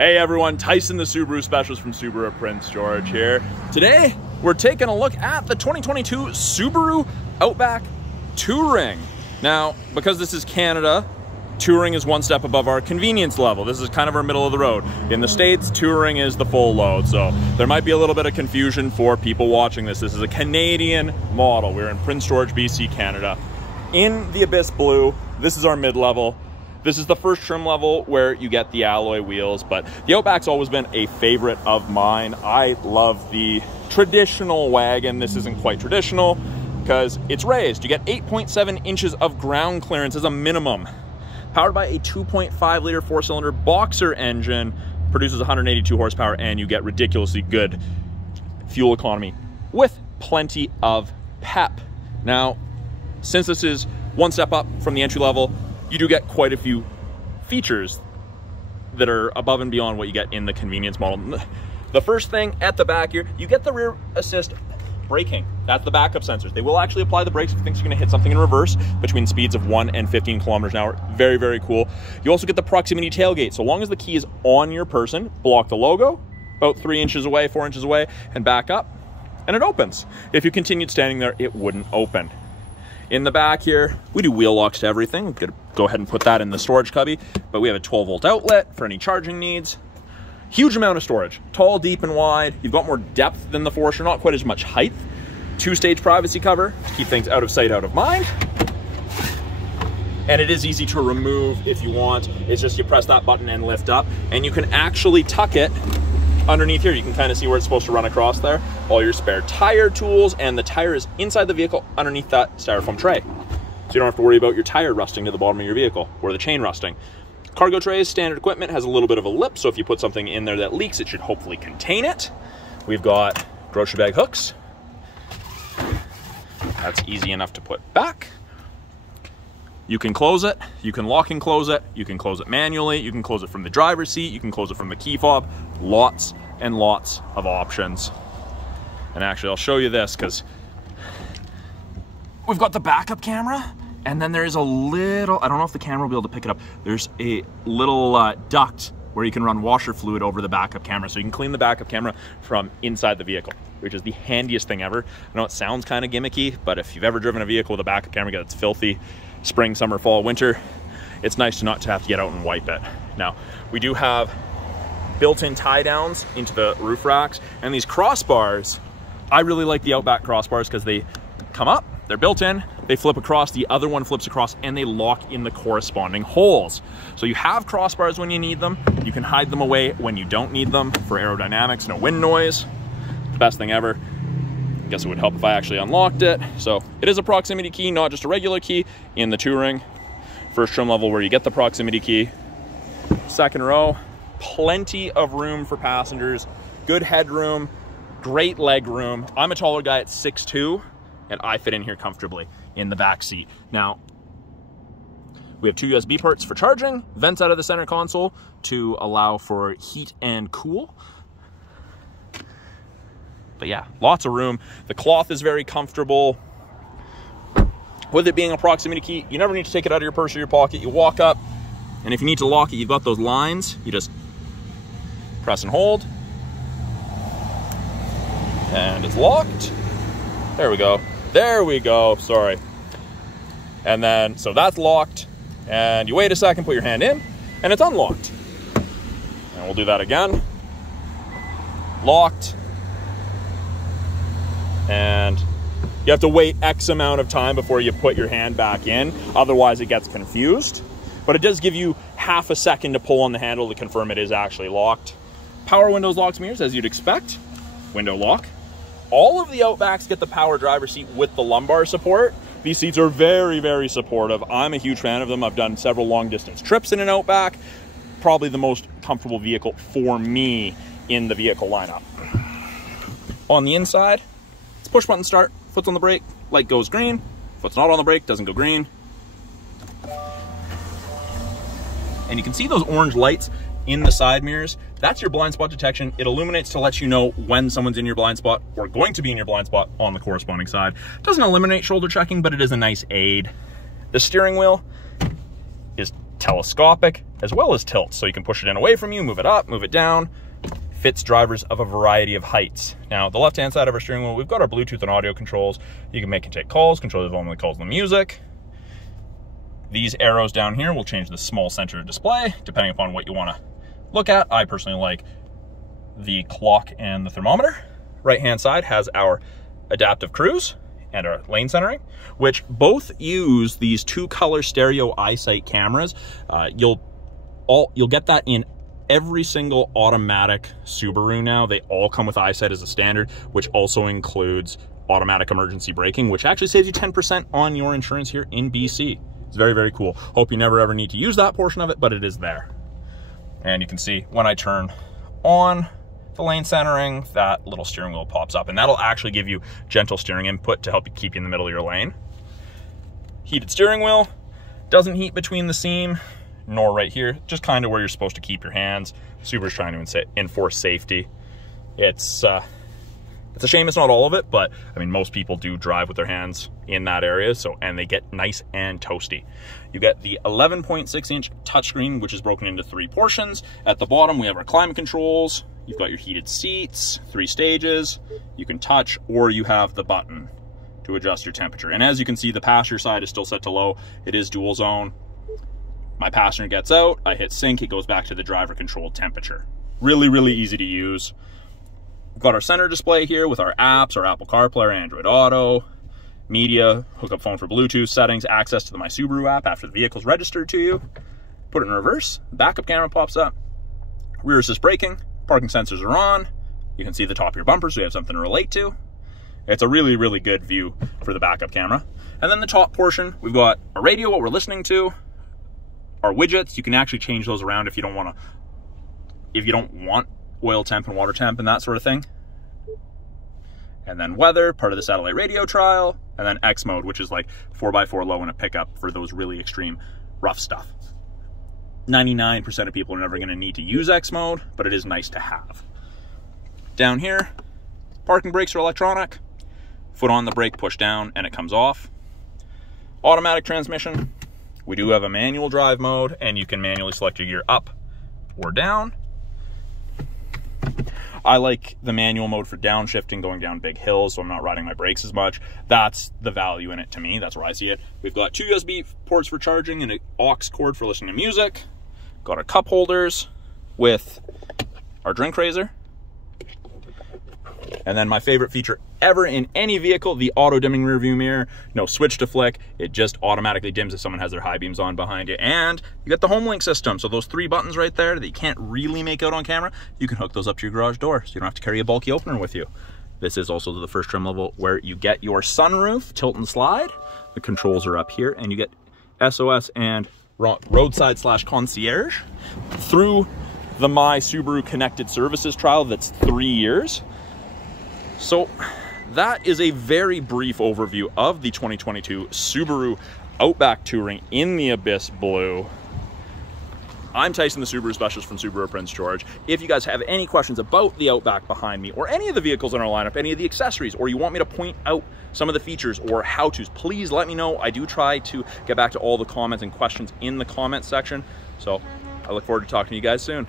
Hey everyone, Tyson the Subaru specialist from Subaru Prince George here. Today, we're taking a look at the 2022 Subaru Outback Touring. Now, because this is Canada, Touring is one step above our convenience level. This is kind of our middle of the road. In the States, Touring is the full load, so there might be a little bit of confusion for people watching this. This is a Canadian model. We're in Prince George, BC, Canada. In the Abyss Blue, this is our mid-level. This is the first trim level where you get the alloy wheels, but the Outback's always been a favorite of mine. I love the traditional wagon. This isn't quite traditional because it's raised. You get 8.7 inches of ground clearance as a minimum. Powered by a 2.5 liter 4-cylinder boxer engine, produces 182 horsepower, and you get ridiculously good fuel economy with plenty of pep. Now, since this is one step up from the entry level, you do get quite a few features that are above and beyond what you get in the convenience model. The first thing at the back here, you get the rear assist braking. That's the backup sensors. They will actually apply the brakes if you think you're going to hit something in reverse between speeds of 1 and 15 kilometers an hour. Very, very cool. You also get the proximity tailgate. So long as the key is on your person, block the logo about 3 inches away, 4 inches away, and back up, and it opens. If you continued standing there, it wouldn't open. In the back here, we do wheel locks to everything. We could go ahead and put that in the storage cubby, but we have a 12-volt outlet for any charging needs. Huge amount of storage, tall, deep, and wide. You've got more depth than the Forester, not quite as much height. 2-stage privacy cover to keep things out of sight, out of mind. And it is easy to remove if you want. It's just you press that button and lift up, and you can actually tuck it underneath here. You can kind of see where it's supposed to run across there. All your spare tire tools, and the tire is inside the vehicle underneath that styrofoam tray. So you don't have to worry about your tire rusting to the bottom of your vehicle or the chain rusting. Cargo trays, standard equipment, has a little bit of a lip, so if you put something in there that leaks, it should hopefully contain it. We've got grocery bag hooks. That's easy enough to put back. You can close it, you can lock and close it, you can close it manually, you can close it from the driver's seat, you can close it from the key fob. Lots and lots of options. And actually, I'll show you this because we've got the backup camera, and then there's a little, I don't know if the camera will be able to pick it up, there's a little duct where you can run washer fluid over the backup camera, so you can clean the backup camera from inside the vehicle, which is the handiest thing ever. I know it sounds kind of gimmicky, but if you've ever driven a vehicle with a backup camera that's filthy, spring, summer, fall, winter, it's nice to not have to get out and wipe it. Now, we do have built-in tie downs into the roof racks, and these crossbars, I really like the Outback crossbars because they come up, they're built in, they flip across, the other one flips across, and they lock in the corresponding holes. So you have crossbars when you need them, you can hide them away when you don't need them for aerodynamics, no wind noise. The best thing ever. I guess it would help if I actually unlocked it. So it is a proximity key, not just a regular key in the Touring. First trim level where you get the proximity key. Second row, plenty of room for passengers, good headroom, great leg room. I'm a taller guy at 6'2", and I fit in here comfortably in the back seat. Now, we have 2 USB ports for charging, vents out of the center console to allow for heat and cool. But yeah, lots of room. The cloth is very comfortable. With it being a proximity key, you never need to take it out of your purse or your pocket. You walk up, and if you need to lock it, you've got those lines. You just press and hold. And it's locked. There we go. There we go, sorry. And then, so that's locked. And you wait a second, put your hand in, and it's unlocked. And we'll do that again. Locked. And you have to wait X amount of time before you put your hand back in. Otherwise, it gets confused. But it does give you half a second to pull on the handle to confirm it is actually locked. Power windows, locks, mirrors, as you'd expect. Window lock. All of the Outbacks get the power driver's seat with the lumbar support. These seats are very, very supportive. I'm a huge fan of them. I've done several long distance trips in an Outback. Probably the most comfortable vehicle for me in the vehicle lineup. On the inside, it's push button start, foot's on the brake, light goes green. Foot's not on the brake, doesn't go green. And you can see those orange lights in the side mirrors. That's your blind spot detection. It illuminates to let you know when someone's in your blind spot or going to be in your blind spot on the corresponding side. Doesn't eliminate shoulder checking, but it is a nice aid. The steering wheel is telescopic as well as tilt. So you can push it in away from you, move it up, move it down. Fits drivers of a variety of heights. Now, the left-hand side of our steering wheel, we've got our Bluetooth and audio controls. You can make and take calls, control the volume of the calls and the music. These arrows down here will change the small center display, depending upon what you want to look at. I personally like the clock and the thermometer. Right-hand side has our adaptive cruise and our lane centering, which both use these 2-color stereo eyesight cameras. You'll get that in every single automatic Subaru now. They all come with eyesight as a standard, which also includes automatic emergency braking, which actually saves you 10% on your insurance here in BC. It's very, very cool. Hope you never ever need to use that portion of it, but it is there. And you can see when I turn on the lane centering, that little steering wheel pops up, and that'll actually give you gentle steering input to help you keep you in the middle of your lane. Heated steering wheel, doesn't heat between the seam, nor right here, just kind of where you're supposed to keep your hands. Subaru's trying to enforce safety. It's a shame it's not all of it, but I mean, most people do drive with their hands in that area, and they get nice and toasty. You get the 11.6-inch touchscreen, which is broken into 3 portions. At the bottom, we have our climate controls. You've got your heated seats, 3 stages. You can touch, or you have the button to adjust your temperature. And as you can see, the passenger side is still set to low. It is dual zone. My passenger gets out, I hit sync, it goes back to the driver controlled temperature. Really, really easy to use. We've got our center display here with our apps, our Apple CarPlay, our Android Auto, media, hook up phone for Bluetooth settings, access to the My Subaru app after the vehicle's registered to you. Put it in reverse, backup camera pops up, rear assist braking, parking sensors are on. You can see the top of your bumper, so you have something to relate to. It's a really, really good view for the backup camera. And then the top portion, we've got a radio, what we're listening to, our widgets. You can actually change those around if you don't want oil temp and water temp and that sort of thing. And then weather, part of the satellite radio trial, and then X mode, which is like 4x4 low in a pickup for those really extreme rough stuff. 99% of people are never going to need to use X mode, but it is nice to have. Down here, parking brakes are electronic. Foot on the brake, push down, and it comes off. Automatic transmission. We do have a manual drive mode, and you can manually select your gear up or down. I like the manual mode for downshifting, going down big hills, so I'm not riding my brakes as much. That's the value in it to me. That's where I see it. We've got 2 USB ports for charging and an aux cord for listening to music. Got our cup holders with our drink raiser. And then my favorite feature ever in any vehicle, the auto dimming rear view mirror. No switch to flick, it just automatically dims if someone has their high beams on behind you. And you got the Homelink system, so those 3 buttons right there that you can't really make out on camera, you can hook those up to your garage door, so you don't have to carry a bulky opener with you. This is also the first trim level where you get your sunroof, tilt and slide. The controls are up here, and you get SOS and roadside/concierge through the My Subaru Connected Services trial that's 3 years. So that is a very brief overview of the 2022 Subaru Outback Touring in the Abyss Blue. I'm Tyson, the Subaru specialist from Subaru Prince George. If you guys have any questions about the Outback behind me, or any of the vehicles in our lineup, any of the accessories, or you want me to point out some of the features or how-tos, please let me know. I do try to get back to all the comments and questions in the comment section. So I look forward to talking to you guys soon.